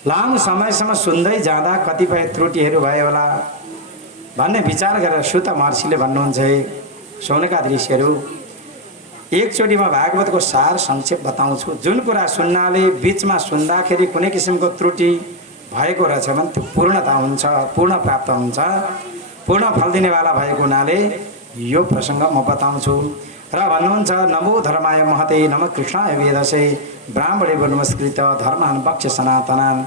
लामो समयसम्म सुन्दै जाँदा कतिपय त्रुटिहरू भयो होला भन्ने विचार गरेर सुत महर्षिले भन्नुहुन्छ है सोनका दृश्यहरू एकचोटिमा भागवतको सार संक्षेप बताउँछु। जुन कुरा सुन्नाले बिचमा सुन्दाखेरि कुनै किसिमको त्रुटि भएको रहेछ भने त्यो पूर्णता हुन्छ, पूर्ण प्राप्त हुन्छ, पूर्ण फल दिनेवाला भएको हुनाले यो प्रसङ्ग म बताउँछु। र भन्नुहुन्छ नमो धर्माय महते नम कृष्णाय वेदसे ब्राह्मणे नमस्कृत धर्मान वक्ष सनातनान्।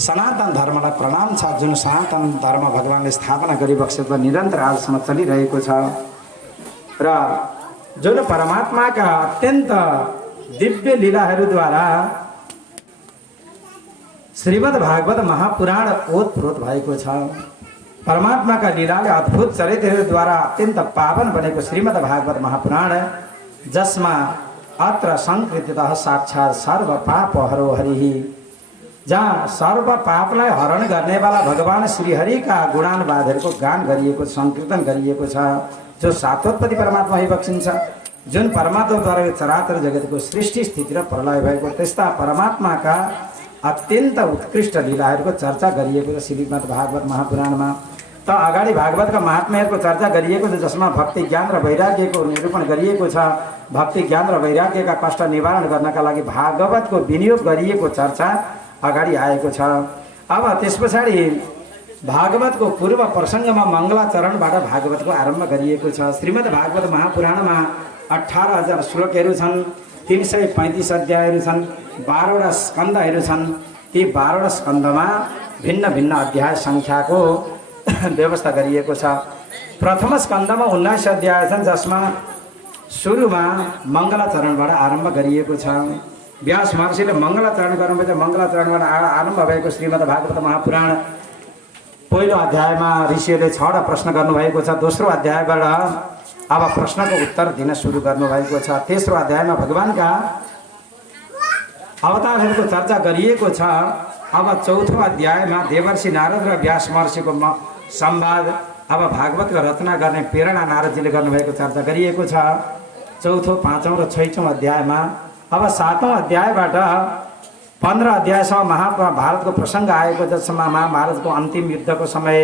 सनातन धर्मलाई प्रणाम छ, जुन सनातन धर्म भगवानले स्थापना गरिबक्सेको निरन्तर आजसम्म चलिरहेको छ र जुन परमात्माका अत्यन्त दिव्य लीलाहरूद्वारा श्रीमद् भागवत महापुराण ओतप्रोत भएको छ। परमात्माका लीलाले अद्भुत चरित्रहरूद्वारा अत्यन्त पावन बनेको श्रीमद् भागवत महापुराण, जसमा अत्र संकृतितः साक्षात् सर्व पाप हरो हरिः, जहाँ सर्व पापलाई हरण गर्नेवाला भगवान श्रीहरिका गुणानुवादहरूको गान गरिएको, संकीर्तन गरिएको छ। जो सातोत्पत्ति परमात्मा बक्सिन्छ, जुन परमात्माद्वारा यो चराचर जगतको सृष्टि स्थिति र प्रलय भएको त्यस्ता परमात्माका अत्यन्त उत्कृष्ट लीलाहरूको चर्चा गरिएको छ श्रीमद् भागवत महापुराणमा। त अगाडि भागवतका महात्म्यहरूको चर्चा गरिएको छ, जसमा भक्ति ज्ञान र वैराग्यको निरूपण गरिएको छ। भक्ति ज्ञान र वैराग्यका कष्ट निवारण गर्नका लागि भागवतको विनियोग गरिएको चर्चा अगाडि आएको छ। अब त्यस पछाडि भागवतको पूर्व प्रसङ्गमा मङ्गलाचरणबाट भागवतको आरम्भ गरिएको छ। श्रीमद् भागवत महापुराणमा 18,000 श्लोकहरू छन्, 335 अध्यायहरू छन्, 12वटा स्कन्धहरू छन्। ती 12वटा स्कन्धमा भिन्न भिन्न अध्याय सङ्ख्याको व्यवस्था गरिएको छ। प्रथम स्कन्धमा 19 अध्याय छन्, जसमा सुरुमा मङ्गलाचरणबाट आरम्भ गरिएको छ। व्यास महर्षिले मङ्गलाचरण गर्नुभएको, मङ्गलाचरणबाट आरम्भ भएको श्रीमद् भागवत महापुराण पहिलो अध्यायमा ऋषिहरूले 6वटा प्रश्न गर्नुभएको छ। दोस्रो अध्यायबाट अब प्रश्नको उत्तर दिन सुरु गर्नुभएको छ। तेस्रो अध्यायमा भगवानका अवतारहरूको चर्चा गरिएको छ। अब चौथो अध्यायमा देवर्षि नारद र व्यास महर्षिको संवाद, अब भागवतको रचना गर्ने प्रेरणा नारदजीले गर्नुभएको चर्चा गरिएको छ। चौथो, पाँचौँ र छैठौँ अध्यायमा अब सातौँ अध्यायबाट 15 अध्यायसम्म महाभारतको प्रसङ्ग आएको, जसमा महाभारतको अन्तिम युद्धको समय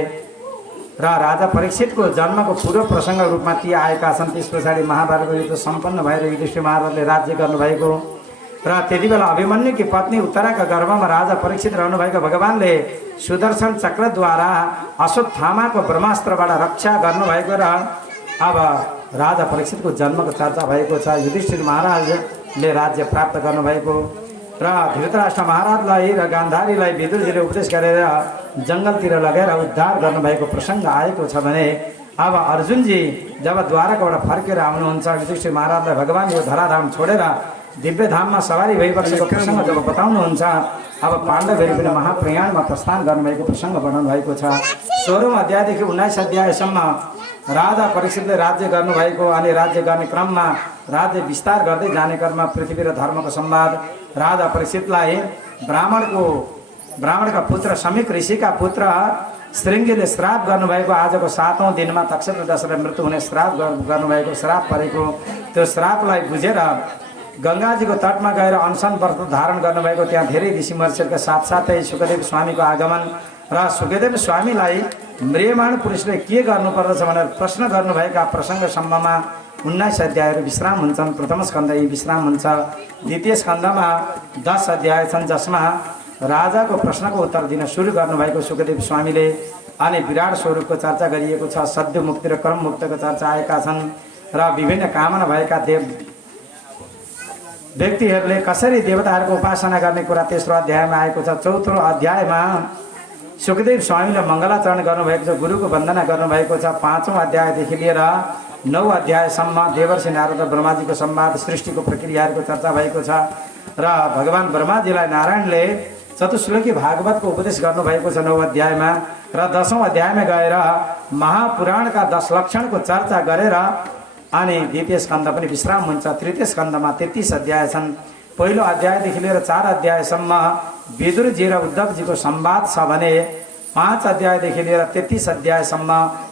र राजा परीक्षितको जन्मको पूर्व प्रसङ्ग रूपमा ती आएका छन्। त्यस पछाडि महाभारतको युद्ध सम्पन्न भएर युधिष्ठिर महाराजले राज्य गर्नुभएको र त्यति बेला अभिमन्युकी पत्नी उत्तराका गर्भमा राजा परीक्षित रहनुभएको भगवानले सुदर्शन चक्रद्वारा अश्वत्थामाको ब्रह्मास्त्रबाट रक्षा गर्नुभएको र अब राजा परीक्षितको जन्मको चर्चा भएको छ। युधिष्ठिर महाराजले राज्य प्राप्त गर्नुभएको र धृतराष्ट्र महाराजलाई र गान्धारीलाई विदुरजीले उपदेश गरेर जङ्गलतिर लगेर उद्धार गर्नुभएको प्रसङ्ग आएको छ भने अब अर्जुनजी जब द्वारकाबाट फर्केर आउनुहुन्छ, युधिष्ठिर महाराजलाई भगवान यो धराधाम छोडेर दिव्यधाममा सवारी भइबसेको प्रसङ्ग जब बताउनुहुन्छ, अब पाण्डवहरू पनि महाप्रयाणमा प्रस्थान गर्नुभएको प्रसङ्ग बनाउनु भएको छ। 16औँ अध्यायदेखि 19 अध्यायसम्म राजा परीक्षितले राज्य गर्नुभएको अनि राज्य गर्ने क्रममा राज्य विस्तार गर्दै जाने क्रममा पृथ्वी र धर्मको संवाद, राजा परीक्षितलाई ब्राह्मणका पुत्र समीक ऋषिका पुत्र श्रृङ्गीले श्राप गर्नुभएको, आजको 7औँ दिनमा तक्षक दशरथले मृत्यु हुने श्राप गर्नुभएको, श्राप परेको त्यो श्रापलाई बुझेर गङ्गाजीको तटमा गएर अनसन व्रत धारण गर्नुभएको। त्यहाँ धेरै ऋषि महर्षिहरूका साथसाथै सुखदेव स्वामीको आगमन र सुखदेव स्वामीलाई म्रियमाण पुरुषले के गर्नुपर्दछ भनेर प्रश्न गर्नुभएका प्रसङ्गसम्ममा 19 अध्यायहरू विश्राम हुन्छन्। प्रथम स्कन्ध यी विश्राम हुन्छ। द्वितीय स्कन्धमा 10 अध्याय छन्, जसमा राजाको प्रश्नको उत्तर दिन सुरु गर्नुभएको सुखदेव स्वामीले अनि विराट स्वरूपको चर्चा गरिएको छ। सद्य मुक्ति र कर्म मुक्तको चर्चा आएका छन् र विभिन्न कामना भएका व्यक्तिहरूले कसरी देवताहरूको उपासना गर्ने कुरा तेस्रो अध्यायमा आएको छ। चौथो अध्यायमा सुखदेव स्वामीले मङ्गलाचरण गर्नुभएको छ, गुरुको वन्दना गर्नुभएको छ। 5औँ अध्यायदेखि लिएर 9 अध्यायसम्म देवर्षि नारद र ब्रह्माजीको संवाद, सृष्टिको प्रक्रियाहरूको चर्चा भएको छ र भगवान ब्रह्माजीलाई नारायणले चतुश्लोकी भागवतको उपदेश गर्नुभएको छ 9 अध्यायमा र 10औँ अध्यायमा गएर महापुराणका 10 लक्षणको चर्चा गरेर अनि द्वितीय स्कन्ध पनि विश्राम हुन्छ। तृतीय स्कन्धमा 33 अध्याय छन्। पहिलो अध्यायदेखि लिएर 4 अध्यायसम्म विदुरजी र उद्धवजीको संवाद छ भने 5 अध्यायदेखि लिएर 33 अध्यायसम्म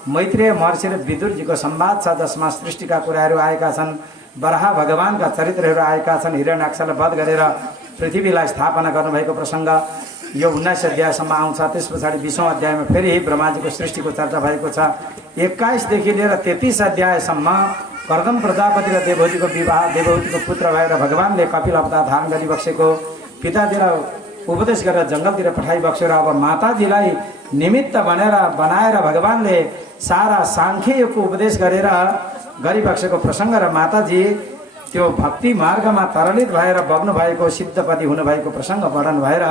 मैत्रेय महर्षि र विदुरजीको संवाद छ, जसमा सृष्टिका कुराहरू आएका छन्। बराह भगवानका चरित्रहरू आएका छन्। हिरण्याक्षलाई वध गरेर पृथ्वीलाई स्थापना गर्नुभएको प्रसङ्ग। यो 19 अध्यायसम्म आउँछ। त्यस पछाडि 20औं अध्यायमा फेरि ब्रह्माजीको सृष्टिको चर्चा भएको छ। 21 देखि लिएर 33 अध्यायसम्म कर्दम प्रजापति र देवहूतिको विवाह, देवहूतिको पुत्र भएर भगवानले कपिल अवतार धारण गरिबक्सेको, पितातिर उपदेश गरेर जङ्गलतिर पठाइबक्सेर अब माताजीलाई निमित्त बनाएर भगवानले सारा सांख्य योगको उपदेश गरेर गरिबक्सेको प्रसङ्ग र माताजी त्यो भक्ति मार्गमा तरलित भएर बग्नु भएको, सिद्धपति हुनुभएको प्रसङ्ग वर्णन भएर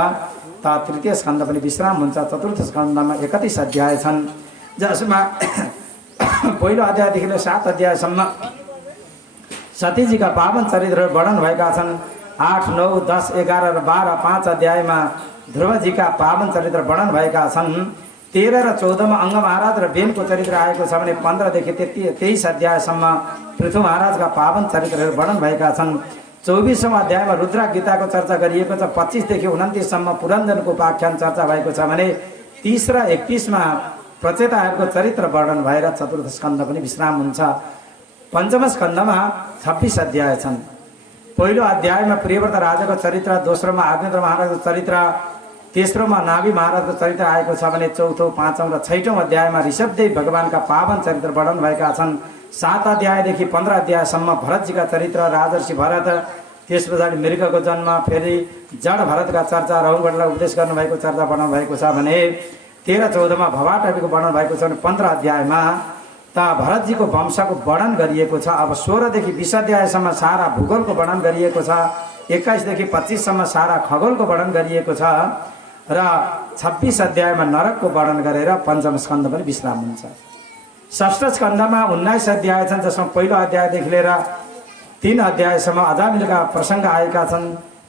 त तृतीय स्कन्द पनि विश्राम हुन्छ। चतुर्थ स्कन्दमा 31 अध्याय छन्, जसमा पहिलो अध्यायदेखि लिएर 7 अध्यायसम्म सतीजीका पावन चरित्रहरू वर्णन भएका छन्। 8, 9, 10, 11 र 12, 5 अध्यायमा ध्रुवजीका पावन चरित्र वर्णन भएका छन्। 13 र 14मा अङ्ग महाराज र बेनको चरित्र आएको छ भने 15 देखि 23 अध्यायसम्म पृथु महाराजका पावन चरित्रहरू वर्णन भएका छन्। 24औं अध्यायमा रुद्र गीताको चर्चा गरिएको छ। 25 देखि 29सम्म पुरन्दरको उपाख्यान चर्चा भएको छ भने 30 र 31मा प्रचेताहरूको चरित्र वर्णन भएर चतुर्थ स्कन्द पनि विश्राम हुन्छ। पञ्चम स्कन्दमा 26 अध्याय छन्। पहिलो अध्यायमा प्रियव्रत राजाको चरित्र, दोस्रोमा आग्नेन्द्र महाराजको चरित्र, तेस्रोमा नाभि महाराजको चरित्र आएको छ भने चौथो, पाँचौं र छैटौं अध्यायमा ऋषभदेव भगवानका पावन चरित्र वर्णन भएका छन्। 7 अध्यायदेखि 15 अध्यायसम्म भरतजीका चरित्र, राजर्षि भरत, त्यस पछाडि मृगको जन्म, फेरि जड भरतका चर्चा, रहुगढलाई उपदेश गर्नुभएको चर्चा वर्णन भएको छ भने 13-14मा भवाटवीको वर्णन भएको छ भने 15 अध्यायमा त भरतजीको वंशको वर्णन गरिएको छ। अब 16 देखि 20 अध्यायसम्म सारा भूगोलको वर्णन गरिएको छ। 21 देखि 25सम्म सारा खगोलको वर्णन गरिएको छ र 26 अध्यायमा नरकको वर्णन गरेर पञ्चम स्कन्द पनि विश्राम हुन्छ। षष्ठ स्कन्दमा 19 अध्याय छन्, जसमा पहिलो अध्यायदेखि लिएर 3 अध्यायसम्म अजामिलका प्रसङ्ग आएका छन्।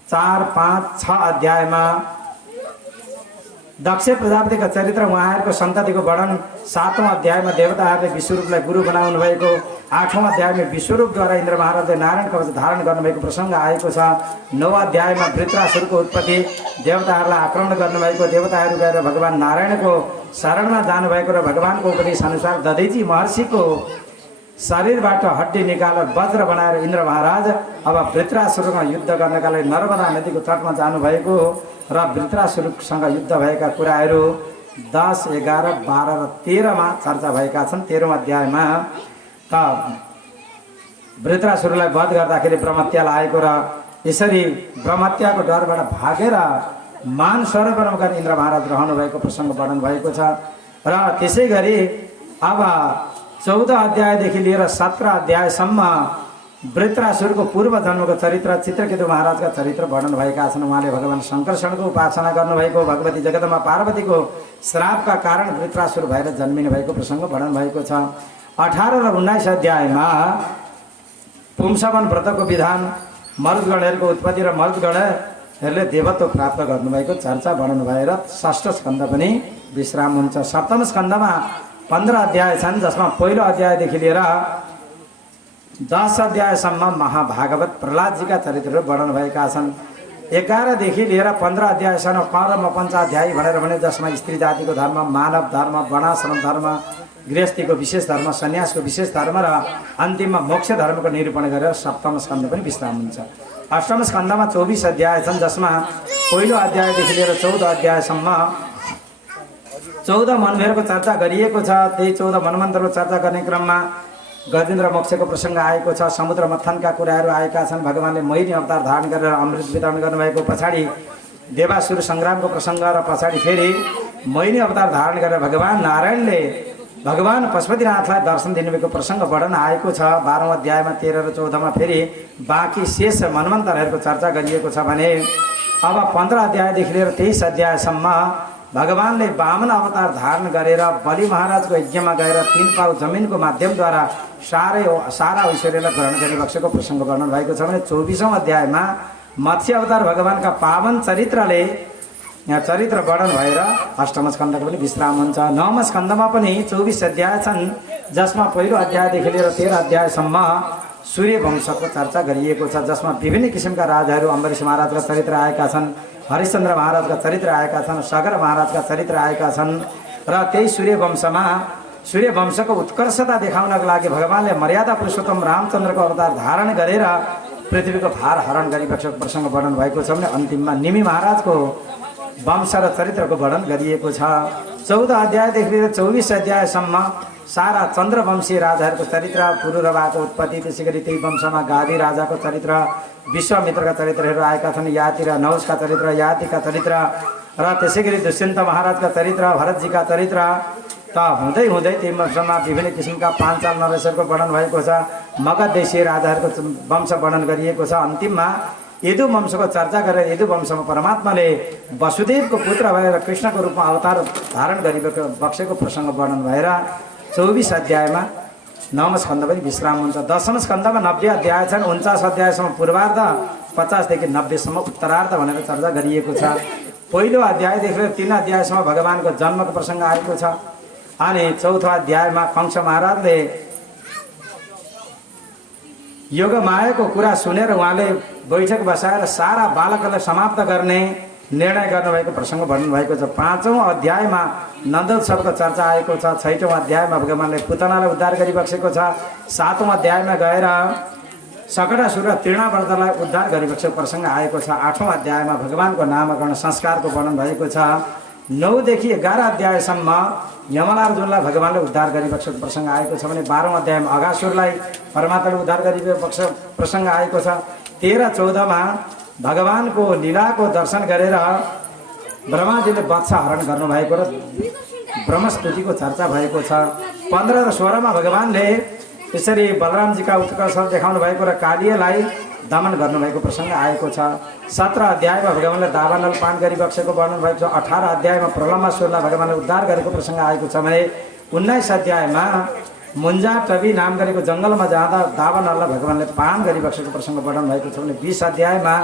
4, 5, 6 अध्यायमा दक्ष प्रजापतिका चरित्र, उहाँहरूको सन्ततिको वर्णन। 7औं अध्यायमा देवताहरूले विश्वरूपलाई गुरु बनाउनु भएको। 8औं अध्यायमा विश्वरूपद्वारा इन्द्र महाराजले नारायण कवच धारण गर्नुभएको प्रसङ्ग आएको छ। 9 अध्यायमा वृत्रासुरको उत्पत्ति, देवताहरूलाई आक्रमण गर्नुभएको, देवताहरू गएर भगवान नारायणको शरणमा जानुभएको र भगवानको उपदेश अनुसार दधैची महर्षिको शरीरबाट हड्डी निकालेर वज्र बनाएर इन्द्र महाराज अब वृत्रासुरसँग युद्ध गर्नका लागि नर्मदा नदीको तटमा जानुभएको र वृत्रासुरसँग युद्ध भएका कुराहरू 10, 11, 12 र 13मा चर्चा भएका छन्। 13औं अध्यायमा त वृत्रासुरलाई वध गर्दाखेरि ब्रह्मत्यालाई आएको र यसरी ब्रह्मत्याको डरबाट भागेर मान सरोवरमा गएर इन्द्र महाराज रहनु भएको प्रसङ्ग वर्णन भएको छ। र त्यसै गरी अब 14 अध्यायदेखि लिएर 17 अध्यायसम्म वृत्रासुरको पूर्व जन्मको चरित्र, चित्रकेतु महाराजका चरित्र वर्णन भएका छन्। उहाँले भगवान शङ्करषणको उपासना गर्नुभएको, भगवती जगदम्बा पार्वतीको श्रापका कारण वृत्रासुर भएर जन्मिनु भएको प्रसङ्ग वर्णन भएको छ। 18 र 19 अध्यायमा पुंसवन व्रतको विधान, मरुद्गणहरूको उत्पत्ति र मरुद्गणहरूले देवत्व प्राप्त गर्नुभएको चर्चा वर्णन भएर षष्ठ स्कन्द पनि विश्राम हुन्छ। सप्तम स्कन्दमा 15 अध्याय छन्, जसमा पहिलो अध्यायदेखि लिएर 10 अध्यायसम्म महाभागवत प्रहलादजीका चरित्रहरू वर्णन भएका छन्। 11 देखि लिएर 15 अध्यायसम्म कर्म पञ्चाध्यायी भनेर भने, जसमा स्त्री जातिको धर्म, मानव धर्म, वर्णाश्रम धर्म, गृहस्थीको विशेष धर्म, सन्यासको विशेष धर्म र अन्तिममा मोक्ष धर्मको निरूपण गरेर सप्तम स्कन्द पनि विश्राम हुन्छ। अष्टम स्कन्दमा 24 अध्याय छन्, जसमा पहिलो अध्यायदेखि लिएर 14 अध्यायसम्म 14 मनभेरको चर्चा गरिएको छ। त्यही 14 मनमन्त्रको चर्चा गर्ने क्रममा गजेन्द्र मोक्षको प्रसङ्ग आएको छ। समुद्र मथनका कुराहरू आएका छन्। भगवानले मोहिनी अवतार धारण गरेर अमृत वितरण गर्नुभएको, पछाडि देवासुर सङ्ग्रामको प्रसङ्ग र पछाडि फेरि मोहिनी अवतार धारण गरेर भगवान नारायणले भगवान पशुपतिनाथलाई दर्शन दिनुभएको प्रसङ्ग वर्णन आएको छ। 12औं अध्यायमा 13 र 14मा फेरि बाँकी शेष मनमन्त्रहरूको चर्चा गरिएको छ भने अब 15 अध्यायदेखि लिएर 23 अध्यायसम्म भगवानले वामन अवतार धारण गरेर बलि महाराजको यज्ञमा गएर 3 पाउ जमिनको माध्यमद्वारा सारा ऐश्वर्यलाई ग्रहण गरिबक्सेको प्रसङ्ग वर्णन भएको छ भने 24औं अध्यायमा मत्स्य अवतार भगवानका पावन चरित्रले यहाँ चरित्र वर्णन भएर अष्टम स्कन्दको पनि विश्राम हुन्छ। 9औं स्कन्दमा पनि 24 अध्याय छन्, जसमा पहिलो अध्यायदेखि लिएर 13 अध्यायसम्म सूर्य वंशको चर्चा गरिएको छ, जसमा विभिन्न किसिमका राजाहरू अम्बरीश महाराजका चरित्र आएका छन्, हरिश्चन्द्र महाराजका चरित्र आएका छन्, सगर महाराजका चरित्र आएका छन् र त्यही सूर्य वंशको उत्कर्षता देखाउनको लागि भगवानले मर्यादा पुरुषोत्तम रामचन्द्रको अवतार धारण गरेर पृथ्वीको भार हरण गरिबक्सेको प्रसङ्ग वर्णन भएको छ भने अन्तिममा निमि महाराजको वंश र चरित्रको वर्णन गरिएको छ। 14 अध्यायदेखि लिएर 24 अध्यायसम्म सारा चन्द्रवंशी राजाहरूको चरित्र, पुरुरवाको उत्पत्ति, त्यसै गरी त्यही वंशमा गादी राजाको चरित्र, विश्वामित्रका चरित्रहरू आएका छन्। याति र नहुसका चरित्र, यातिका चरित्र र त्यसै गरी दुष्यन्त महाराजका चरित्र, भरतजीका चरित्र त हुँदै हुँदै त्यही वंशमा विभिन्न किसिमका पाञ्चाल नरेशहरूको वर्णन भएको छ। मगध देशीय राजाहरूको वंश वर्णन गरिएको छ। अन्तिममा यदु वंशको चर्चा गरेर यदु वंशमा परमात्माले वसुदेवको पुत्र भएर कृष्णको रूपमा अवतार धारण गरिबक्सेको प्रसङ्ग वर्णन भएर 24 अध्यायमा 9औं स्कन्द पनि विश्राम हुन्छ। 10औं स्कन्दमा 90 अध्याय छन्। 49 अध्यायसम्म पूर्वार्ध, 50 देखि 90 सम्म उत्तरार्ध भनेर चर्चा गरिएको छ। पहिलो अध्यायदेखि लिएर 3 अध्यायसम्म भगवानको जन्मको प्रसङ्ग आएको छ। अनि 4औं अध्यायमा कंस महाराजले योग मायाको कुरा सुनेर उहाँले बैठक बसाएर सारा बालकलाई समाप्त गर्ने निर्णय गर्नुभएको प्रसङ्ग वर्णन भएको छ। 5औं अध्यायमा नन्दोत्सवको चर्चा आएको छ। 6औं अध्यायमा भगवानले पुतनालाई उद्धार गरिबक्सेको छ। 7औं अध्यायमा गएर सकटासुर र तृणावर्तलाई उद्धार गरिबक्सेको प्रसङ्ग आएको छ। 8औं अध्यायमा भगवानको नामकरण संस्कारको वर्णन भएको छ। 9 देखि 11 अध्यायसम्म यमलार्जुनलाई भगवानले उद्धार गरिबक्सेको प्रसङ्ग आएको छ भने 12औं अध्यायमा अघासुरलाई परमात्माले उद्धार गरिबक्सेको प्रसङ्ग आएको छ। 13-14मा भगवानको लीलाको दर्शन गरेर ब्रह्माजीले वत्स हरण गर्नुभएको र ब्रह्मस्तुतिको चर्चा भएको छ। 15 र 16मा भगवानले यसरी बलरामजीका उत्कर्ष देखाउनु भएको र कालीलाई दमन गर्नुभएको प्रसङ्ग आएको छ। 17 अध्यायमा भगवानले दावानल पान गरिबक्सेको वर्णन भएको छ। 18 अध्यायमा प्रलम्बासुरलाई भगवानले उद्धार गरेको प्रसङ्ग आएको छ भने 19 अध्यायमा मुन्जा टबी नाम गरेको जङ्गलमा जाँदा दावानललाई भगवानले पान गरिबक्सेको प्रसङ्ग वर्णन भएको छ भने 20 अध्यायमा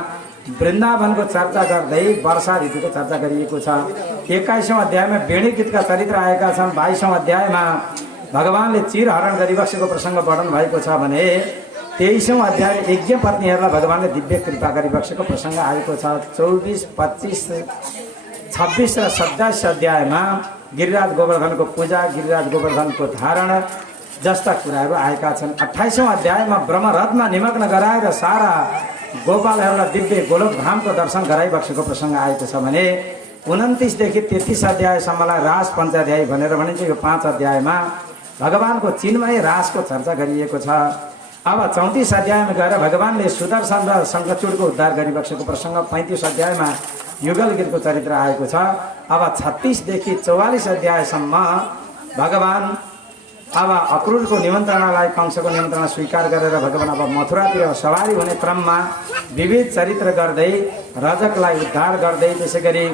वृन्दावनको चर्चा गर्दै वर्षा ऋतुको चर्चा गरिएको छ। 21औं अध्यायमा वेणी गीतका चरित्र आएका छन्। 22औं अध्यायमा भगवानले चिरहरण गरिबक्सेको प्रसङ्ग वर्णन भएको छ भने 23औं अध्याय यज्ञ पत्नीहरूलाई भगवानले दिव्य कृपा गरिबक्सेको प्रसङ्ग आएको छ। 24, 25, 26 र 27 अध्यायमा गिरिराज गोवर्धनको पूजा, गिरिराज गोवर्धनको धारण जस्ता कुराहरू आएका छन्। 28औं अध्यायमा ब्रह्मरथमा निमग्न गराएर सारा गोपालहरूलाई दिव्य गोलोक धामको दर्शन गराइबक्सेको प्रसङ्ग आएको छ भने 29 देखि 33 अध्यायसम्मलाई रास पञ्चाध्यायी भनेर भनिन्छ। यो 5 अध्यायमा भगवानको चिन्मय रासको चर्चा गरिएको छ। अब 34 अध्यायमा गएर भगवानले सुदर्शन र शङ्खचूडको उद्धार गरिबक्सेको प्रसङ्ग, 35 अध्यायमा युगल गीतको चरित्र आएको छ। अब 36 देखि 44 अध्यायसम्म भगवान अब अक्रूरको निमन्त्रणालाई, कंसको निमन्त्रणा स्वीकार गरेर भगवान अब मथुरातिर सवारी हुने क्रममा विविध चरित्र गर्दै रजकलाई उद्धार गर्दै, त्यसै गरी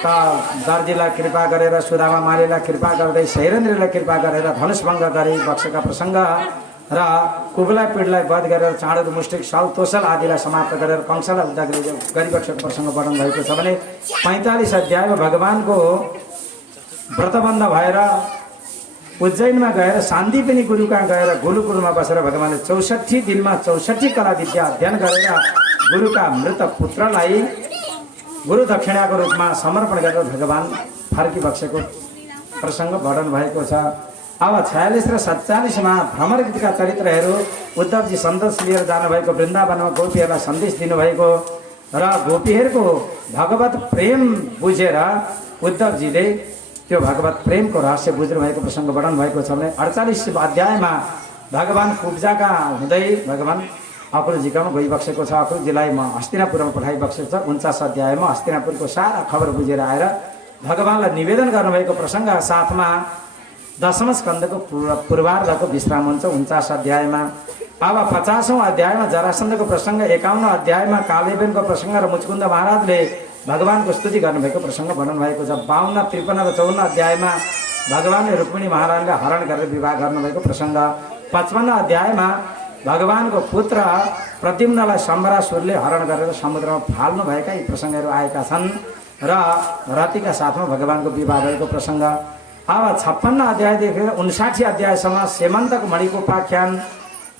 दर्जीलाई कृपा गरेर, सुदामा मालीलाई कृपा गर्दै, शैरेन्द्रलाई कृपा गरेर धनुषभङ्ग गरी बक्सेका प्रसङ्ग र कुबलाई पीडलाई वध गरेर चाँडो मुष्टिक सल तोसल आदिलाई समाप्त गरेर कंसलाई उद्धार गरिबक्सेको प्रसङ्ग वर्णन भएको छ भने 45 अध्यायमा भगवानको व्रतबन्ध भएर उज्जैनमा गएर सान्दीपिनी गुरु कहाँ गएर गुरुकुलमा बसेर भगवानले 64 दिनमा 64 कला विद्या अध्ययन गरेर गुरुका मृत पुत्रलाई गुरु दक्षिणाको रूपमा समर्पण गरेर भगवान फर्किबक्सेको प्रसङ्ग वर्णन भएको छ। अब 46 र 47मा भ्रमर गीतका चरित्रहरू, उद्धवजी सन्देश लिएर जानुभएको, वृन्दावनमा गोपीहरूलाई सन्देश दिनुभएको र गोपीहरूको भगवत प्रेम बुझेर उद्धवजीले त्यो भगवत प्रेमको रहस्य बुझ्नु भएको प्रसङ्ग वर्णन भएको छ भने 48 अध्यायमा भगवान कुब्जाका हुँदै भगवान अक्रूरजीकामा गइबक्सेको छ। अक्रूरजीलाई म हस्तिनापुरमा पठाइबक्सेको छ। 49 अध्यायमा हस्तिनापुरको सारा खबर बुझेर आएर भगवानलाई निवेदन गर्नुभएको प्रसङ्ग साथमा 10औं स्कन्दको पूर्वार्धको विश्राम हुन्छ 49 अध्यायमा। अब 50औं अध्यायमा जरासन्धको प्रसङ्ग, 51 अध्यायमा कालेबेनको प्रसङ्ग र मुचकुन्द महाराजले भगवानको स्तुति गर्नुभएको प्रसङ्ग वर्णन भएको छ। 52, 53 र 54 अध्यायमा भगवानले रुक्मिणी महाराजले हरण गरेर विवाह गर्नुभएको प्रसङ्ग। 55 अध्यायमा भगवानको पुत्र प्रद्युम्नलाई शम्बरासुरले हरण गरेर समुद्रमा फाल्नु भएका यी प्रसङ्गहरू आएका छन् र रतिका साथमा भगवानको विवाह भएको प्रसङ्ग। अब 56 अध्यायदेखि 59 अध्यायसम्म सेमन्तक मणिको उपाख्यान,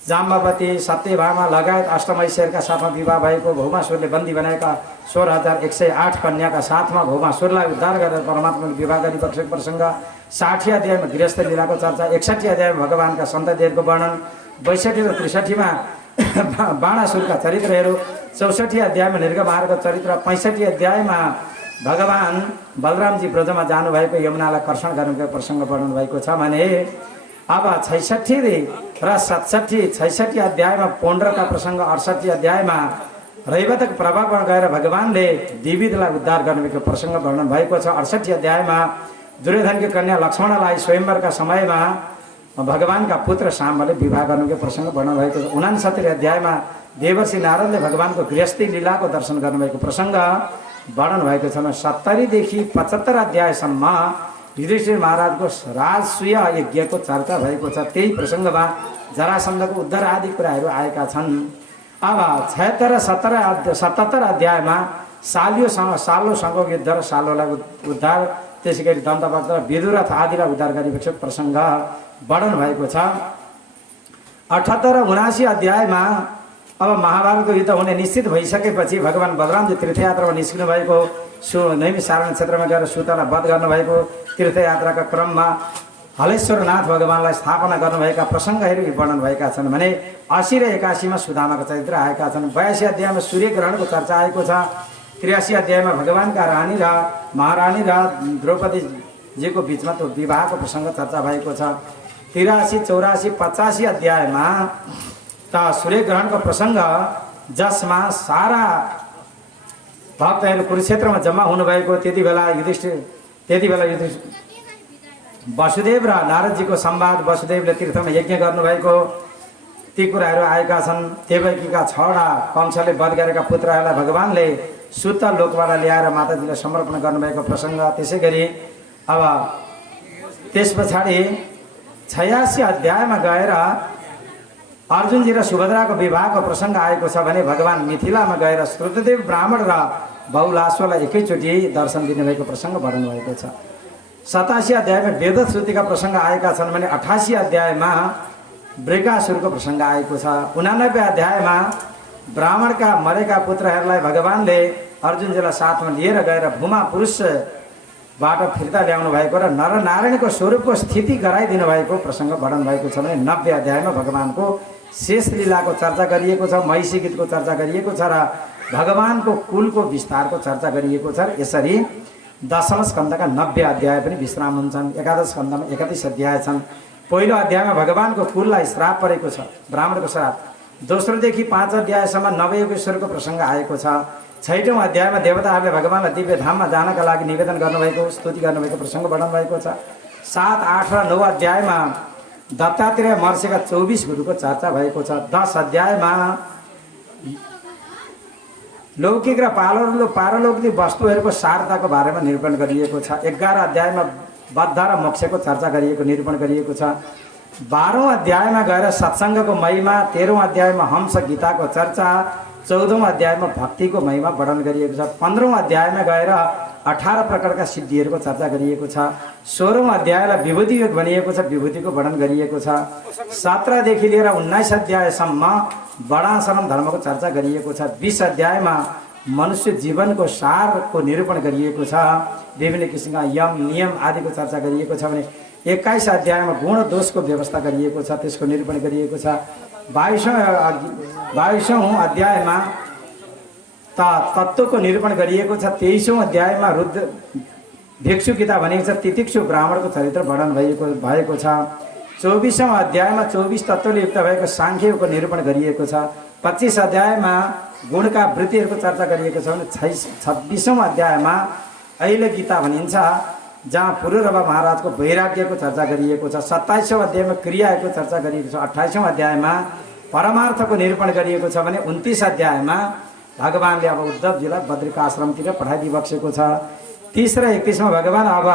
जाम्बवती, सत्यभामा लगायत अष्टमैश्वरका साथमा विवाह भएको, भौमासुरले बन्दी बनाएका 16,108 कन्याका साथमा भौमासुरलाई उद्धार गरेर परमात्माले विवाह गरिबक्सेको प्रसङ्ग। 60 अध्यायमा गृहस्थ लीलाको चर्चा, 61 अध्यायमा भगवानका सन्ततिहरूको वर्णन, 62 र 63मा बाणासुरका चरित्रहरू, 64 अध्यायमा निर्गमारको चरित्र, 65 अध्यायमा भगवान बलरामजी ब्रजमा जानुभएको यमुनालाई कर्षण गर्नुको प्रसङ्ग पढ्नु भएको छ भने अब 66 र 67 अध्यायमा पौण्ड्रका प्रसङ्ग 68 अध्यायमा रैवतक प्रभावमा गएर भगवानले द्विविधलाई उद्धार गर्नुभएको प्रसङ्ग वर्णन भएको छ। 68 अध्यायमा दुर्योधनकी कन्या लक्ष्मणलाई स्वयंवरका समयमा भगवानका पुत्र शाम्बले विवाह गर्नुको प्रसङ्ग वर्णन भएको छ। 69 अध्यायमा देवर्षि नारदले भगवानको गृहस्थी लीलाको दर्शन गर्नुभएको प्रसङ्ग वर्णन भएको छ। 70 देखि 75 अध्यायसम्म युधिष्ठिर महाराजको राजसूय यज्ञको चर्चा भएको छ। त्यही प्रसङ्गमा जरासन्धको उद्धार आदि कुराहरू आएका छन्। अब 76 र 77 अध्यायमा सालोसँग युद्ध र सालोलाई उद्धार, त्यसै गरी दन्तवक्र र विदुरथ आदिलाई उद्धार गरेको प्रसङ्ग वर्णन भएको छ। 78 र 79 अध्यायमा अब महाभारतको युद्ध हुने निश्चित भइसकेपछि भगवान बलरामजी तीर्थयात्रामा निस्किनु भएको, नैमिषारण्य क्षेत्रमा गएर सुतलाई वध गर्नुभएको, तीर्थयात्राका क्रममा हलेश्वरनाथ भगवानलाई स्थापना गर्नुभएका प्रसङ्गहरू वर्णन भएका छन् भने 80 र 81 सुदामाका चरित्र आएका छन्। 82 अध्यायमा सूर्यग्रहणको चर्चा आएको छ। 83 अध्यायमा भगवानका रानी र महारानी र द्रौपदीजीको बिचमा त्यो विवाहको प्रसङ्ग चर्चा भएको छ। 83, 84, 85 अध्यायमा त सूर्यग्रहणको प्रसङ्ग जसमा सारा भक्तहरू कुरुक्षेत्रमा जम्मा हुनुभएको, त्यति बेला युधिष्ठिर वसुदेव र नारदजीको संवाद, वसुदेवले तीर्थमा यज्ञ गर्नुभएको, ती कुराहरू आएका छन्। देवकीका 6वटा कंशले वध गरेका पुत्रहरूलाई भगवानले सुत्त लोकबाट ल्याएर माताजीलाई समर्पण गर्नुभएको प्रसङ्ग। त्यसै गरी अब त्यस पछाडि 86 अध्यायमा गएर अर्जुनजी र सुभद्राको विवाहको प्रसङ्ग आएको छ भने भगवान मिथिलामा गएर श्रुतदेव ब्राह्मण र बहुलाश्वलाई एकैचोटि दर्शन दिनुभएको प्रसङ्ग वर्णन भएको छ। 87 अध्यायमा वेद श्रुतिका प्रसङ्ग आएका छन् भने 88 अध्यायमा वृकासुरको प्रसङ्ग आएको छ। 89 अध्यायमा ब्राह्मणका मरेका पुत्रहरूलाई भगवानले अर्जुनजीलाई साथमा लिएर गएर भूमा पुरुषबाट फिर्ता ल्याउनु भएको र नर नारायणको स्वरूपको स्थिति गराइदिनु भएको प्रसङ्ग वर्णन भएको छ भने 90 अध्यायमा भगवानको शेष लीलाको चर्चा गरिएको छ, महिषी गीतको चर्चा गरिएको छ र भगवानको कुलको विस्तारको चर्चा गरिएको छ। यसरी 10औं स्कन्धका 90 अध्याय पनि विश्राम हुन्छन्। 11औं स्कन्धमा 31 अध्याय छन्। पहिलो अध्यायमा भगवानको कुललाई श्राप परेको छ, ब्राह्मणको श्राप। दोस्रोदेखि 5 अध्यायसम्म नवयोगेश्वरको प्रसङ्ग आएको छ। 6औं अध्यायमा देवताहरूले भगवानलाई दिव्य धाममा जानका लागि निवेदन गर्नुभएको, स्तुति गर्नुभएको प्रसङ्ग वर्णन भएको छ। 7, 8 र 9 अध्यायमा दत्तात्रेय महर्षिका 24 गुरुको चर्चा भएको छ। 10 अध्यायमा लौकिक र पारलौकिक वस्तुहरूको सारताको बारेमा निरूपण गरिएको छ। 11 अध्यायमा बद्ध र मोक्षको चर्चा गरिएको निरूपण गरिएको छ। 12औं अध्यायमा गएर सत्सङ्गको महिमा, 13औं अध्यायमा हंस गीताको चर्चा, 14औं अध्यायमा भक्तिको महिमा वर्णन गरिएको छ। 15औं अध्यायमा गएर 18 प्रकारका सिद्धिहरूको चर्चा गरिएको छ। 16औं अध्यायलाई विभूति योग भनिएको छ, विभूतिको वर्णन गरिएको छ। 17 देखि लिएर 19 अध्यायसम्म वर्णाश्रम धर्मको चर्चा गरिएको छ। 20 अध्यायमा मनुष्य जीवनको सारको निरूपण गरिएको छ, विभिन्न किसिमका यम नियम आदिको चर्चा गरिएको छ भने 21 अध्यायमा गुण दोषको व्यवस्था गरिएको छ, त्यसको निरूपण गरिएको छ। 22औं अध्यायमा तत्त्वको निरूपण गरिएको छ। 23औं अध्यायमा रुद्र भिक्षु गीता भनेको छ, तितिक्षु ब्राह्मणको चरित्र वर्णन भएको छ। 24औं अध्यायमा 24 तत्त्वले युक्त भएको साङ्ख्यको निरूपण गरिएको छ। 25 अध्यायमा गुणका वृत्तिहरूको चर्चा गरिएको छ भने 26औं अध्यायमा ऐल गीता भनिन्छ, जहाँ पुरुरवा महाराजको वैराग्यको चर्चा गरिएको छ। 27औं अध्यायमा क्रियाको चर्चा गरिएको छ। 28औं अध्यायमा परमार्थको निरूपण गरिएको छ भने 29 अध्यायमा भगवानले अब उद्धवजीलाई बद्रिकाश्रमतिर पठाइदिबक्सेको छ। 30 र 31मा भगवान अब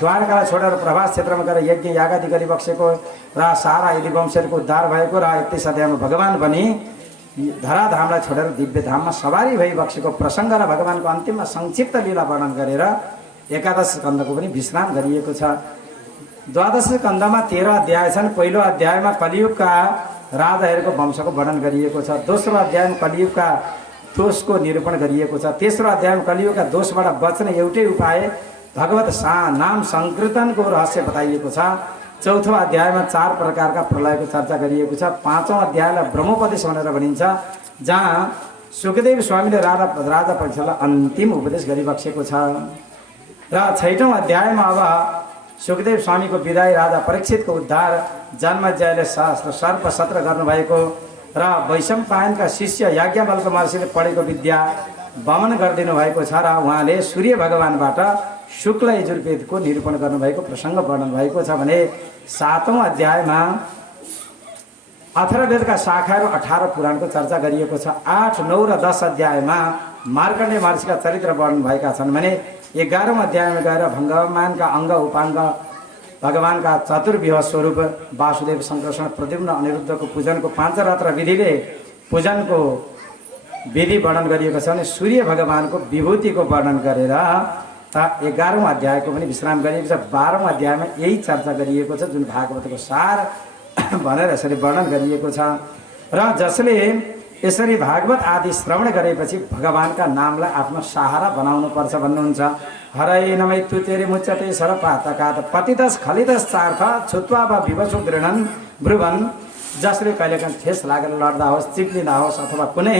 द्वारकालाई छोडेर प्रभास क्षेत्रमा गएर यज्ञ यागादि गरिबक्सेको र सारा यदुवंशहरूको उद्धार भएको र 31 अध्यायमा भगवान पनि धराधामलाई छोडेर दिव्य धाममा सवारी भइबक्सेको प्रसङ्ग र भगवानको अन्तिममा संक्षिप्त लीला वर्णन गरेर 11 स्कन्धको पनि विश्राम गरिएको छ। 12 स्कन्धमा 13 अध्याय छन्। पहिलो अध्यायमा कलियुगका राजाहरूको वंशको वर्णन गरिएको छ। दोस्रो अध्यायमा कलियुगका दोषको निरूपण गरिएको छ। तेस्रो अध्यायमा कलियुगका दोषबाट बच्ने एउटै उपाय भगवत नाम संकीर्तनको रहस्य बताइएको छ। चौथो अध्यायमा 4 प्रकारका प्रलयको चर्चा गरिएको छ। 5औं अध्यायलाई ब्रह्मोपदेश भनेर भनिन्छ, जहाँ सुखदेव स्वामीले राजा परीक्षितलाई अन्तिम उपदेश गरिबक्सेको छ। र 6औं अध्यायमा अब सुखदेव स्वामीको विदाई, राजा परीक्षितको उद्धार, जन्मेजयले सर्प सत्र गर्नुभएको र वैशम्पायनका शिष्य याज्ञवल्क्य महर्षिले पढेको विद्या वमन गरिदिनु भएको छ र उहाँले सूर्य भगवानबाट शुक्ल यजुर्वेदको निरूपण गर्नुभएको प्रसङ्ग वर्णन भएको छ भने 7औं अध्यायमा अथर्ववेदका शाखाहरू 18 पुराणको चर्चा गरिएको छ। 8, 9 र 10 अध्यायमा मार्कण्डेय महर्षिका चरित्र वर्णन भएका छन् भने 11औं अध्यायमा गएर भगवानका अङ्ग उपाङ्ग, भगवानका चतुर्व्यूह स्वरूप वासुदेव, संकर्षण, प्रद्युम्न, अनिरुद्धको पूजनको पाञ्चरात्र विधिले पूजनको विधि वर्णन गरिएको छ भने सूर्य भगवानको विभूतिको वर्णन गरेर 11औं अध्यायको पनि विश्राम गरिएको छ। 12औं अध्यायमा यही चर्चा गरिएको छ जुन भागवतको सार भनेर यसरी वर्णन गरिएको छ। र जसले यसरी भागवत आदि श्रवण गरेपछि भगवानका नामलाई आफ्नो सहारा बनाउनु पर्छ भन्नुहुन्छ। हरै नमै तुतेरे मुच्यते सरपातकात पतितस खलितस चार्थ छुत्वा वा विवसु गृणन ब्रुवन। जसले कहिलेकाहीँ ठेस लागेर लड्दा होस्, चिप्लिँदा होस् अथवा कुनै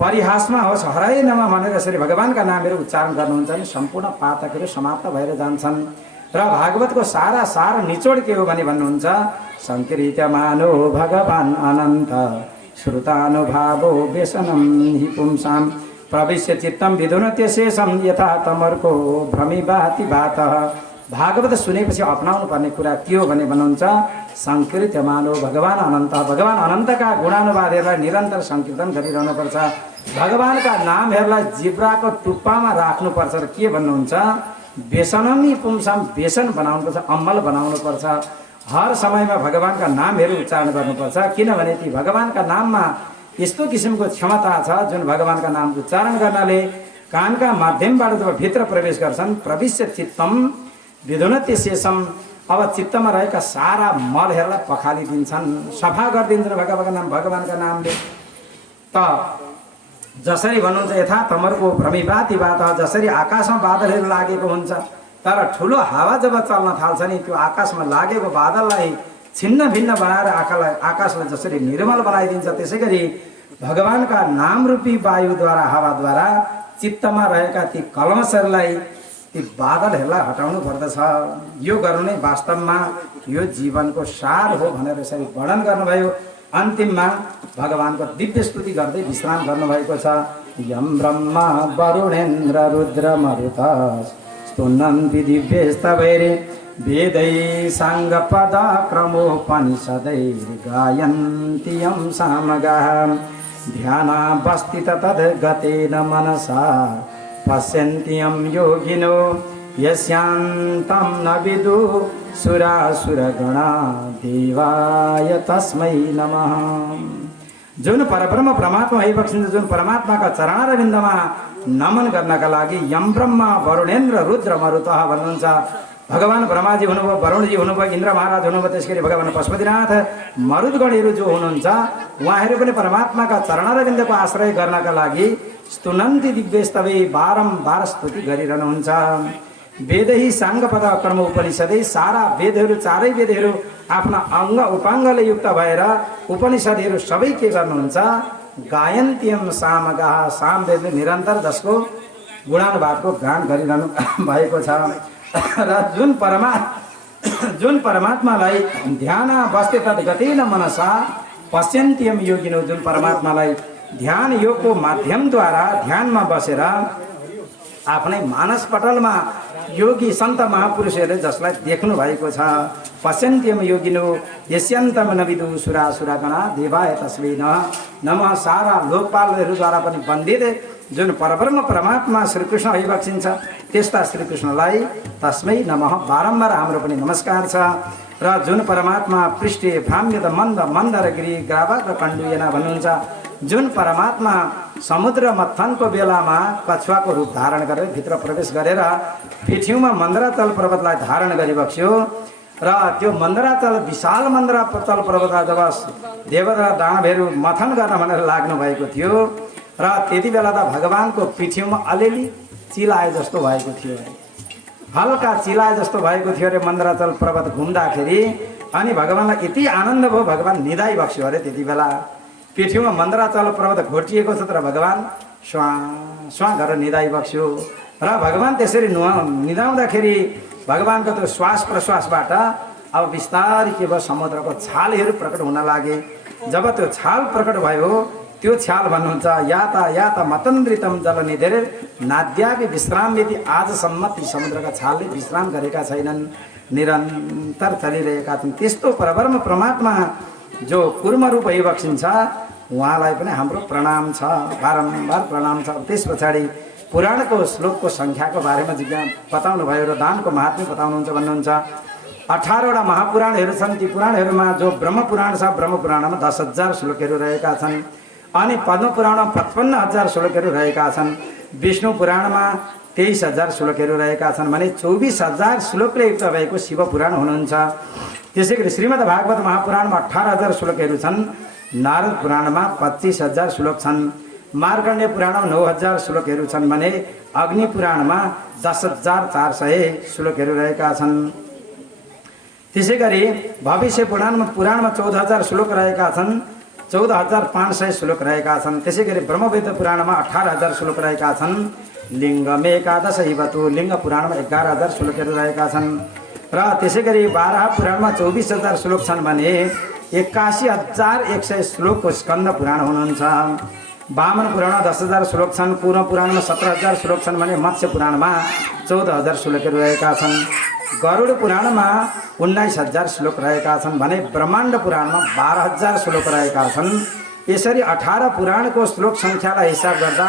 परिहासमा होस्, हरै नमः भनेर यसरी भगवानका नामहरू उच्चारण गर्नुहुन्छ भने सम्पूर्ण पातकहरू समाप्त भएर जान्छन्। र भागवतको सार निचोड के हो भने भन्नुहुन्छ, संकीर्त्यमानो भगवान अनन्त श्रुतानुभावो व्यसनं हि पुंसां प्रविश्य चित्तं विधुनते शेषं यथा तमर्को भ्रमिभाति भातः। भागवत सुनेपछि अपनाउनु पर्ने कुरा के हो भने भन्नुहुन्छ, संकीर्त्यमानो भगवान अनन्त, भगवान अनन्तका गुणानुवादहरूलाई निरन्तर संकीर्तन गरिरहनुपर्छ। भगवानका नामहरूलाई जिब्राको टुप्पामा राख्नुपर्छ र के भन्नुहुन्छ, व्यसनं हि पुंसां, व्यसन बनाउनुपर्छ, अमल बनाउनुपर्छ। हर समयमा भगवानका नामहरू उच्चारण गर्नुपर्छ, किनभने ती भगवानका नाममा यस्तो किसिमको क्षमता छ जुन भगवानका नाम उच्चारण गर्नाले कानका माध्यमबाट जब भित्र प्रवेश गर्छन्, प्रविश्य चित्तम विधुनते शेषम, अब चित्तमा रहेका सारा मलहरूलाई पखालिदिन्छन्, सफा गरिदिन्छन् भगवानका नामले। त जसरी भन्नुहुन्छ यथा तमर्को भ्रमिभाति भातः, जसरी आकाशमा बादलहरू लागेको हुन्छ तर ठुलो हावा जब चल्न थाल्छ नि त्यो आकाशमा लागेको बादललाई छिन्न भिन्न बनाएर आकाशलाई जसरी निर्मल बनाइदिन्छ, त्यसै गरी भगवानका नामरूपी वायुद्वारा, हावाद्वारा चित्तमा रहेका ती कलमसहरूलाई, ती बादलहरूलाई हटाउनु पर्दछ। यो गर्नु नै वास्तवमा यो जीवनको सार हो भनेर यसरी वर्णन गर्नुभयो। अन्तिममा भगवानको दिव्य स्तुति गर्दै विश्राम गर्नुभएको छ। यम ब्रह्मा वरुणेन्द्र रुद्र मरुतः स्तुन्नन्ति दिव्यैस्तवैः वेदैः साङ्गपदाक्रमोपनिषदैर्गायन्ति यं सामगाः ध्यानावस्थित तद्गतेन मनसा पश्यन्ति यं योगिनो यस्यान्तं न विदुः सुरासुरगणा देवाय तस्मै नमः। जुन परब्रह्म परमात्मा भइबक्सिन्छ, जुन परमात्माका चरणारविन्दमा नमन गर्नका लागि यम ब्रह्मा वरुणेन्द्र रुद्र मरुतः भन्नुहुन्छ। भगवान ब्रह्माजी हुनुभयो, वरुणजी हुनुभयो, इन्द्र महाराज हुनुभयो, त्यसै गरी भगवान पशुपतिनाथ, मरुदगणहरू जो हुनुहुन्छ उहाँहरू पनि परमात्माका चरणारविन्दको आश्रय गर्नका लागि स्तुनन्ति दिव्यैस्तवैः बारम्बार स्तुति गरिरहनुहुन्छ। वेदै साङ्गपद कर्म उपनिषदै, सारा वेदहरू, चारै वेदहरू आफ्ना अङ्ग उपाङ्गले युक्त भएर उपनिषदहरू सबै के गर्नुहुन्छ, गायन्त्यम सामगाः, सामवेदले निरन्तर जसको गुणानुवादको गान गरिरहनु भएको छ। र जुन परमात्मालाई ध्यान बस्ते तद्गतेन मनसा पश्यन्त्यम योगिनो, जुन परमात्मालाई ध्यान योगको माध्यमद्वारा ध्यानमा बसेर आफ्नै मानसपटलमा योगी सन्त महापुरुषहरूले जसलाई देख्नु भएको छ, पश्यन्त्यम योगिनो यस्यन्तम न विदुः सुरासुरगणा देवाय तस्मै नमः। सारा लोकपालहरूद्वारा पनि वन्दित जुन परब्रह्म परमात्मा श्रीकृष्ण भइबक्सिन्छ त्यस्ता श्रीकृष्णलाई तस्मै नमः बारम्बार हाम्रो पनि नमस्कार छ। र जुन परमात्मा पृष्ठे भ्राम्यत मन्द मन्दर गिरी ग्रावक कण्डुयना भन्नुहुन्छ, जुन परमात्मा समुद्र मथनको बेलामा कछुवाको रूप धारण गरेर भित्र प्रवेश गरेर पृथ्वीमा मन्दराचल पर्वतलाई धारण गरिबक्स्यो र त्यो मन्दराचल विशाल मन्दराचल पर्वतलाई जब देवता दानवहरू मथन गर्न भनेर लाग्नु भएको थियो र त्यति बेला त भगवानको पृथ्वीमा अलिअलि चिलाए जस्तो भएको थियो, हल्का चिलाए जस्तो भएको थियो अरे मन्दराचल पर्वत घुम्दाखेरि। अनि भगवानलाई यति आनन्द भयो, भगवान निदाइ बक्स्यो अरे त्यति बेला। पृथ्वीमा मन्द्राचल पर्वत घोटिएको छ तर भगवान स्वा स्वा गरेर निदाइबक्स्यो र भगवान त्यसरी निदाउँदाखेरि भगवानको त्यो श्वास प्रश्वासबाट अब बिस्तारै के भयो समुद्रको छालहरू प्रकट हुन लागे। जब त्यो छाल प्रकट भयो त्यो छाल भन्नुहुन्छ याता याता मतन्द्रितम जलनिधेर नाद्यापि विश्राम यदि आजसम्म ती समुद्रका छालले विश्राम गरेका छैनन्, निरन्तर चलिरहेका छन्। त्यस्तो परब्रह्म परमात्मा जो कुर्म रूप भइबक्सिन्छ उहाँलाई पनि हाम्रो प्रणाम छ, बारम्बार प्रणाम छ। त्यस पछाडि पुराणको श्लोकको सङ्ख्याको बारेमा जिज्ञासा बताउनु भयो र दानको महात्म्य बताउनुहुन्छ भन्नुहुन्छ। 18वटा महापुराणहरू छन्। ती पुराणहरूमा जो ब्रह्मपुराण छ, ब्रह्मपुराणमा 10,000 श्लोकहरू रहेका छन् अनि पद्मपुराणमा 55,000 श्लोकहरू रहेका छन्। विष्णु पुराणमा 23,000 श्लोकहरू रहेका छन् भने 24,000 श्लोकले युक्त भएको शिव पुराण हुनुहुन्छ। त्यसै गरी श्रीमद् भागवत महापुराणमा 18,000 श्लोकहरू छन्। नारद पुराणमा 25,000 श्लोक छन्। मार्कण्डेय पुराणमा 9,000 श्लोकहरू छन् भने अग्नि पुराणमा 10,400 श्लोकहरू रहेका छन्। त्यसै गरी भविष्य पुराणमा 14,000 श्लोक रहेका छन्, 14,500 श्लोक रहेका छन्। त्यसै गरी ब्रह्मवेद पुराणमा 18,000 श्लोक रहेका छन्। लिङ्गम एकादश हिवतु लिङ्ग पुराणमा 11,000 श्लोकहरू रहेका छन् र त्यसै गरी बाराह पुराणमा 24,000 श्लोक छन् भने 81,100 श्लोकको स्कन्द पुराण हुनुहुन्छ। वामन पुराणमा 10,000 श्लोक छन्। पूर्ण पुराणमा 17,000 श्लोक छन् भने मत्स्य पुराणमा 14,000 श्लोकहरू रहेका छन्। गरुड पुराणमा 19,000 श्लोक रहेका छन् भने ब्रह्माण्ड पुराणमा 12,000 श्लोक रहेका छन्। यसरी 18 पुराणको श्लोक सङ्ख्यालाई हिसाब गर्दा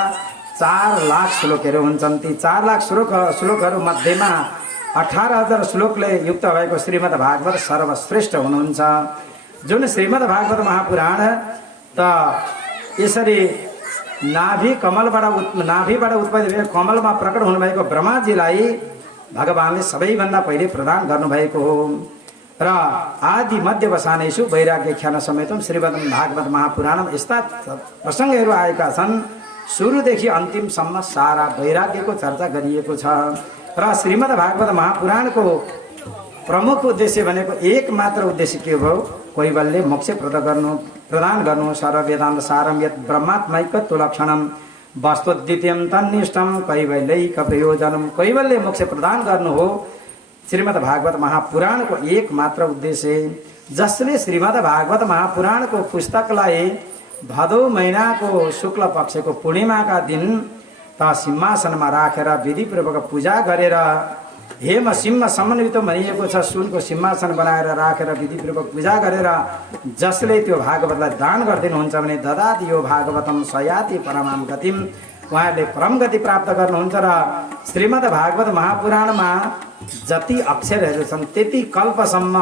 4 लाख श्लोकहरू हुन्छन्। ती 4 लाख श्लोकहरू मध्येमा 18,000 श्लोकले युक्त भएको श्रीमद् भागवत सर्वश्रेष्ठ हुनुहुन्छ। जुन श्रीमद् भागवत महापुराण त यसरी नाभिबाट उत्पत्ति भएको कमलमा प्रकट हुनुभएको ब्रह्माजीलाई भगवानले सबैभन्दा पहिले प्रदान गर्नुभएको हो र आदि मध्य वसानेषु वैराग्य ख्यान समेतम श्रीमद् भागवत महापुराणमा यस्ता प्रसङ्गहरू आएका छन् सुरुदेखि अन्तिमसम्म सारा वैराग्यको चर्चा गरिएको छ। र श्रीमद् भागवत महापुराणको प्रमुख उद्देश्य भनेको एक मात्र उद्देश्य के हो? कैवल्य मोक्ष प्रदान गर्नु। सर्व वेदान्त सारम यत् ब्रह्मात्मैकत्व लक्षणम वस्तुद्वितीयम तन्निष्ठम कैवल्यैक प्रयोजनम। कैवल्य मोक्ष प्रदान गर्नु हो श्रीमद् भागवत महापुराणको एक मात्र उद्देश्य। जसले श्रीमद् भागवत महापुराणको पुस्तकलाई भदौ महिनाको शुक्ल पक्षको पूर्णिमाका दिन त सिंहासनमा राखेर विधिपूर्वक पूजा गरेर हेम सिंह समन्वित भनिएको छ सुनको सिंहासन बनाएर राखेर विधिपूर्वक पूजा गरेर जसले त्यो भागवतलाई दान गरिदिनुहुन्छ भने ददाति यो भागवतम सयाति परमां गतिम, उहाँले परम गति प्राप्त गर्नुहुन्छ। र श्रीमद् भागवत महापुराणमा जति अक्षरहरू छन् त्यति कल्पसम्म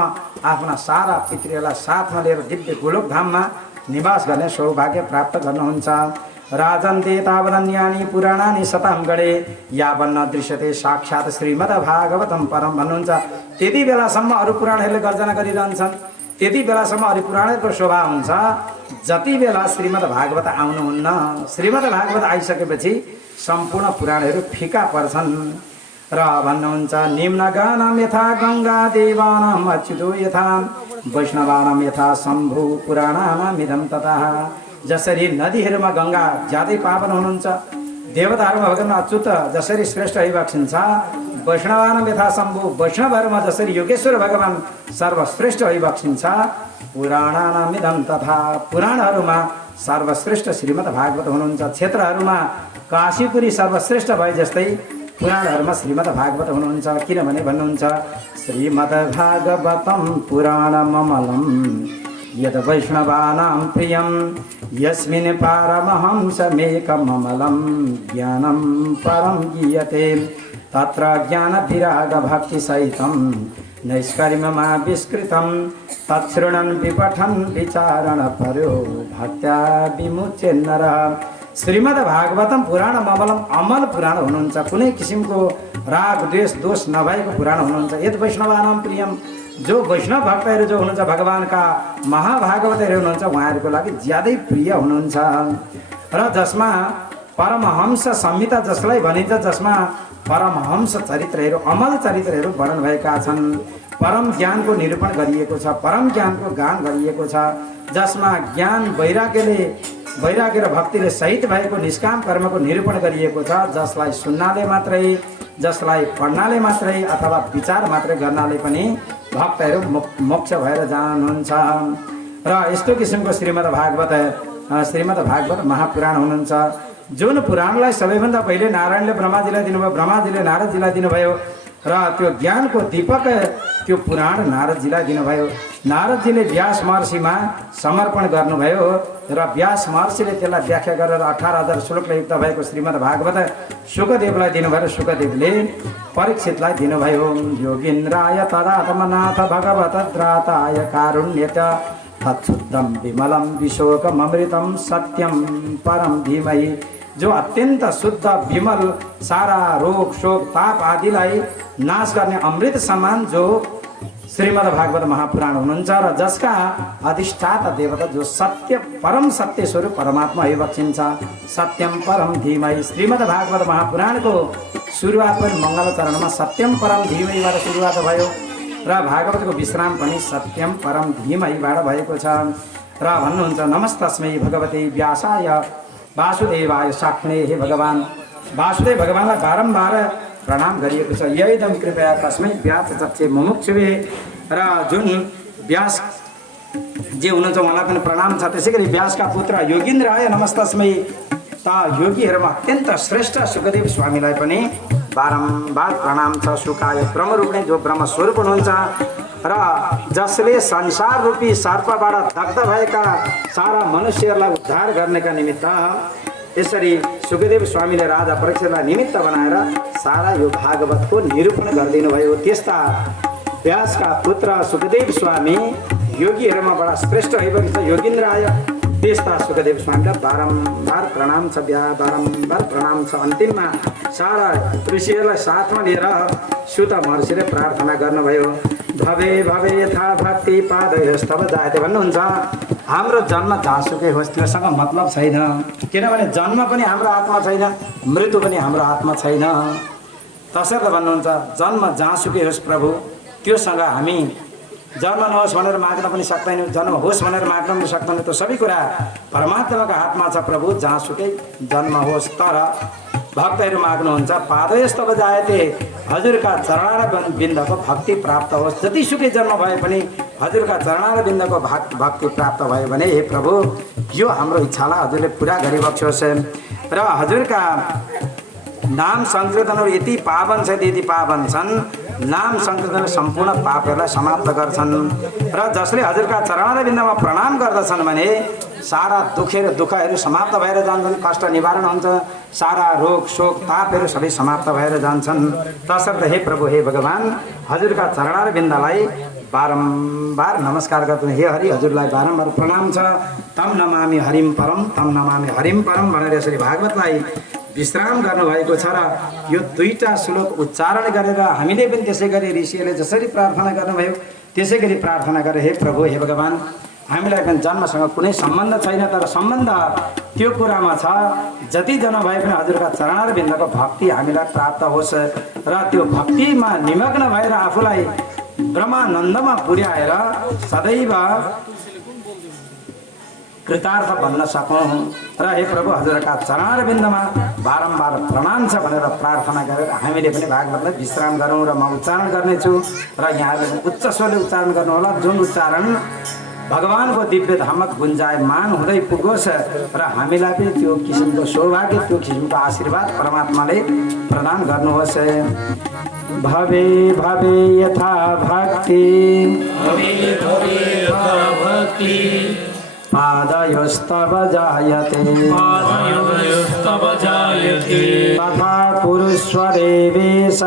आफ्ना सारा पितृलाई साथमा लिएर दिव्य गोलोक धाममा निवास गर्ने सौभाग्य प्राप्त गर्नुहुन्छ। राजन्ते तावदन्यानि पुराणानि शतां गणे यावन्न दृश्यते साक्षात् श्रीमद् भागवतम परम भन्नुहुन्छ। त्यति बेलासम्म अरू पुराणहरूले गर्जना गरिरहन्छन्, त्यति बेलासम्म अरू पुराणहरूको शोभा हुन्छ जति बेला श्रीमद् भागवत आउनुहुन्न। श्रीमद् भागवत आइसकेपछि सम्पूर्ण पुराणहरू फिका पर्छन्। र भन्नुहुन्छ निम्नगानां यथा गङ्गा देवानाम् अच्युतो यथा वैष्णवानां यथा शम्भु पुराणानाम् इदं तथा। जसरी नदीहरूमा गङ्गा ज्यादै पावन हुनुहुन्छ, देवताहरूमा भगवान अच्युत जसरी श्रेष्ठ भइबक्सिन्छ, वैष्णवानां यथा शम्भु वैष्णवहरूमा जसरी योगेश्वर भगवान सर्वश्रेष्ठ भइबक्सिन्छ, पुराणानाम् इदं तथा पुराणहरूमा सर्वश्रेष्ठ श्रीमद् भागवत हुनुहुन्छ। क्षेत्रहरूमा काशीपुरी सर्वश्रेष्ठ भए जस्तै पुराणहरूमा श्रीमद् भागवत हुनुहुन्छ। किनभने भन्नुहुन्छ श्रीमद् भागवतम पुराणममलम् यद् वैष्णवानां प्रियं यस्मिन् पारमहंसमेकममलं ज्ञानं परं गीयते तत्र ज्ञानविरागभक्तिसहितं नैष्कर्म्यमाविष्कृतं तच्छृणन् विपठन् विचारणपरो भक्त्या विमुच्य नरः। श्रीमद् भागवतम पुराण ममलम अमल पुराण हुनुहुन्छ। कुनै किसिमको राग द्वेष दोष नभएको पुराण हुनुहुन्छ। यद् वैष्णवानां प्रियम जो वैष्णव भक्तहरू जो हुनुहुन्छ भगवानका महाभागवतहरू हुनुहुन्छ उहाँहरूको लागि ज्यादै प्रिय हुनुहुन्छ। र जसमा परमहंस संहिता जसलाई भनिन्छ, जसमा परमहंस चरित्रहरू अमल चरित्रहरू वर्णन भएका छन्। परम ज्ञानको निरूपण गरिएको छ, परम ज्ञानको गान गरिएको छ, जसमा ज्ञान वैराग्य र भक्तिले सहित भएको निष्काम कर्मको निरूपण गरिएको छ, जसलाई सुन्नाले मात्रै, जसलाई पढ्नाले मात्रै अथवा विचार मात्रै गर्नाले पनि भक्तहरू मोक्ष भएर जानुहुन्छ। र यस्तो किसिमको श्रीमद् भागवत महापुराण हुनुहुन्छ, जुन पुराणलाई सबैभन्दा पहिले नारायणले ब्रह्माजीलाई दिनुभयो, ब्रह्माजीले नारदजीलाई दिनुभयो र त्यो ज्ञानको दीपक त्यो पुराण नारदजीलाई दिनुभयो। नारदजीले व्यास महर्षिमा समर्पण गर्नुभयो र व्यास महर्षिले त्यसलाई व्याख्या गरेर 18,000 श्लोकले युक्त भएको श्रीमद् भागवत शुकदेवलाई दिनुभयो। शुकदेवले परीक्षितलाई दिनुभयो। योगीन्द्राय तदात्मनाथ भगवतद्राताय कारुण्यत तत्शुद्धम विमलम विशोकमृतम सत्यम परम धीमहि। जो अत्यंत शुद्ध विमल सारा रोग शोक पाप आदिलाई नाश गर्ने अमृत समान जो श्रीमद् भागवत महापुराण हुनुहुन्छ र जसका अधिष्ठाता देवता जो सत्य परम सत्य स्वरूप परमात्मा है बक्षिन्छ। सत्यम परम धीमहि। श्रीमद् भागवत महापुराणको सुरुवात पनि मङ्गल चरणमा सत्यम परम धीमहिबाट सुरुवात भयो र भागवतको विश्राम पनि सत्यम परम धीमहिबाट भएको छ। र भन्नुहुन्छ नमस्तस्मै भगवते व्यासाय वासुदेवाय साक्षिणे। हे भगवान वासुदेव भगवानलाई बारम्बार प्रणाम गरिएको छ। यैदम कृपया तस्मै व्यास चक्षे मुमुक्षुवे। र जुन व्यास जे हुनुहुन्छ उहाँलाई पनि प्रणाम छ। त्यसै गरी व्यासका पुत्र योगीन्द्राय नमस्तस्मै। योगीहरूमा अत्यन्त श्रेष्ठ सुखदेव स्वामीलाई पनि बारम्बार प्रणाम छ। सुकाय ब्रह्मरूपले जो ब्रह्मस्वरूप हुनुहुन्छ र जसले संसार रूपी सर्पबाट दग्ध भएका सारा मनुष्यहरूलाई उद्धार गर्नका निमित्त यसरी सुखदेव स्वामीले राजा परीक्षितलाई निमित्त बनाएर सारा यो भागवतको निरूपण गरिदिनु भयो। त्यस्ता व्यासका पुत्र सुखदेव स्वामी योगीहरूमा बडा श्रेष्ठ भइबक्छ योगीन्द्राय। त्यस्ता सुखदेव स्वामीलाई बारम्बार प्रणाम छ, बारम्बार प्रणाम छ। अन्तिममा सारा ऋषिहरूलाई साथमा लिएर सुत महर्षिले प्रार्थना गर्नुभयो। भवे भवे यथा भक्ति पादयोस्तव जायते भन्नुहुन्छ। हाम्रो जन्म जहाँसुकै होस् त्योसँग मतलब छैन, किनभने जन्म पनि हाम्रो हातमा छैन, मृत्यु पनि हाम्रो हातमा छैन। तसर्थ भन्नुहुन्छ जन्म जहाँसुकै होस् प्रभु त्योसँग हामी जन्म नहोस् भनेर माग्न पनि सक्दैनौँ, जन्म होस् भनेर माग्न पनि सक्दैनौँ। त्यो सबै कुरा परमात्माको हातमा छ प्रभु, जहाँसुकै जन्म होस्। तर भक्तहरू माग्नुहुन्छ पादयोस्तव जायते, हजुरका चरणार बिन्दको भक्ति प्राप्त होस्। जतिसुकै जन्म भए पनि हजुरका चरणार बिन्दको भक्ति प्राप्त भयो भने हे प्रभु यो हाम्रो इच्छालाई हजुरले पुरा गरिबक्स्योस्। र हजुरका नाम संकीर्तनहरू यति पावन छ, यति पावन छन्, नाम संकीर्तन सम्पूर्ण पापहरूलाई समाप्त गर्छन्। र जसले हजुरका चरणार बिन्दमा प्रणाम गर्दछन् भने सारा दुःखहरू समाप्त भएर जान्छन्, कष्ट निवारण हुन्छ, सारा रोग शोक तापहरू सबै समाप्त भएर जान्छन्। तसर्थ हे प्रभु हे भगवान हजुरका चरणार बिन्दलाई बारम्बार नमस्कार गर्छु। हे हरि हजुरलाई बारम्बार प्रणाम छ। तम नमामि हरिम परम, तम नमामि हरिम परम भनेर यसरी भागवतलाई विश्राम गर्नुभएको छ। र यो दुईटा श्लोक उच्चारण गरेर हामीले पनि त्यसै गरी ऋषिहरूले जसरी प्रार्थना गर्नुभयो त्यसै गरी प्रार्थना गरे। हे प्रभु हे भगवान हामीलाई पनि जन्मसँग कुनै सम्बन्ध छैन, तर सम्बन्ध त्यो कुरामा छ जति जन्म भए पनि हजुरका चरणार बिन्दको भक्ति हामीलाई प्राप्त होस् र त्यो भक्तिमा निमग्न भएर आफूलाई ब्रह्मानन्दमा पुर्याएर सदैव कृतार्थ बन्न सकौँ। र हे प्रभु हजुरका चरणार बिन्दमा बारम्बार प्रणाम छ भनेर प्रार्थना गरेर हामीले पनि भागवतलाई विश्राम गरौँ। र म उच्चारण गर्नेछु र यहाँहरूले उच्च स्वरले उच्चारण गर्नुहोला, जुन उच्चारण भगवानको दिव्य धामक गुन्जायमान हुँदै पुगोस् र हामीलाई पनि त्यो किसिमको सौभाग्य, त्यो किसिमको आशीर्वाद परमात्माले प्रदान गर्नुहोस्। भवे भवे यथा भक्ति पादयोस्तव जायते तथा कुरुष्व देवेश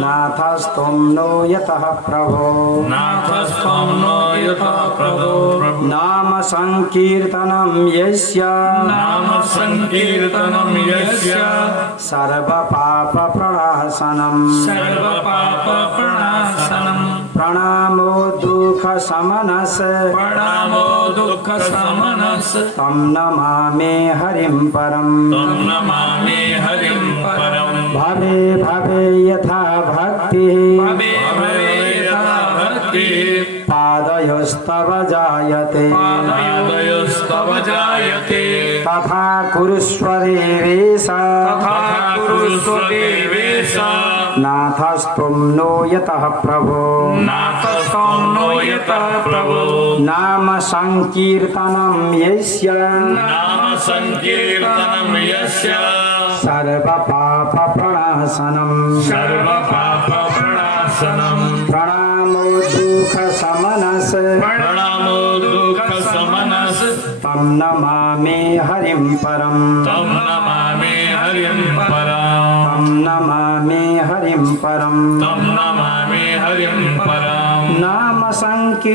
नाथस्त्वं नो यतः प्रभो नाम संकीर्तनं यस्य सर्व पाप प्रणाशनम् प्रणामो दुःख समनस प्रणामो दुःख समनस तं नमामि हरिं परम् तं नमामि हरिं परम् भवे भवे यथा भक्तिः भवे भवे यथा भक्तिः पादयोस्तव जायते पादयोस्तव जायते तथा कुरुष्व देवेश तथा कुरुष्व देवेश नाथस्त्वं नो यतः प्रभो नाथस्त्वं नो यतः प्रभो नाम संकीर्तनं यस्य नाम संकीर्तनं यस्य सर्वपापप्रणाशनं सर्वपापप्रणाशनं प्रणामो दुःखशमनस् प्रणामो दुःखशमनस् तं नमामि हरिं परम् तं नमामि हरिं परम् तं नमामि हरिं परम् तं नमामि हरिं परम् नाम संकीर्तनं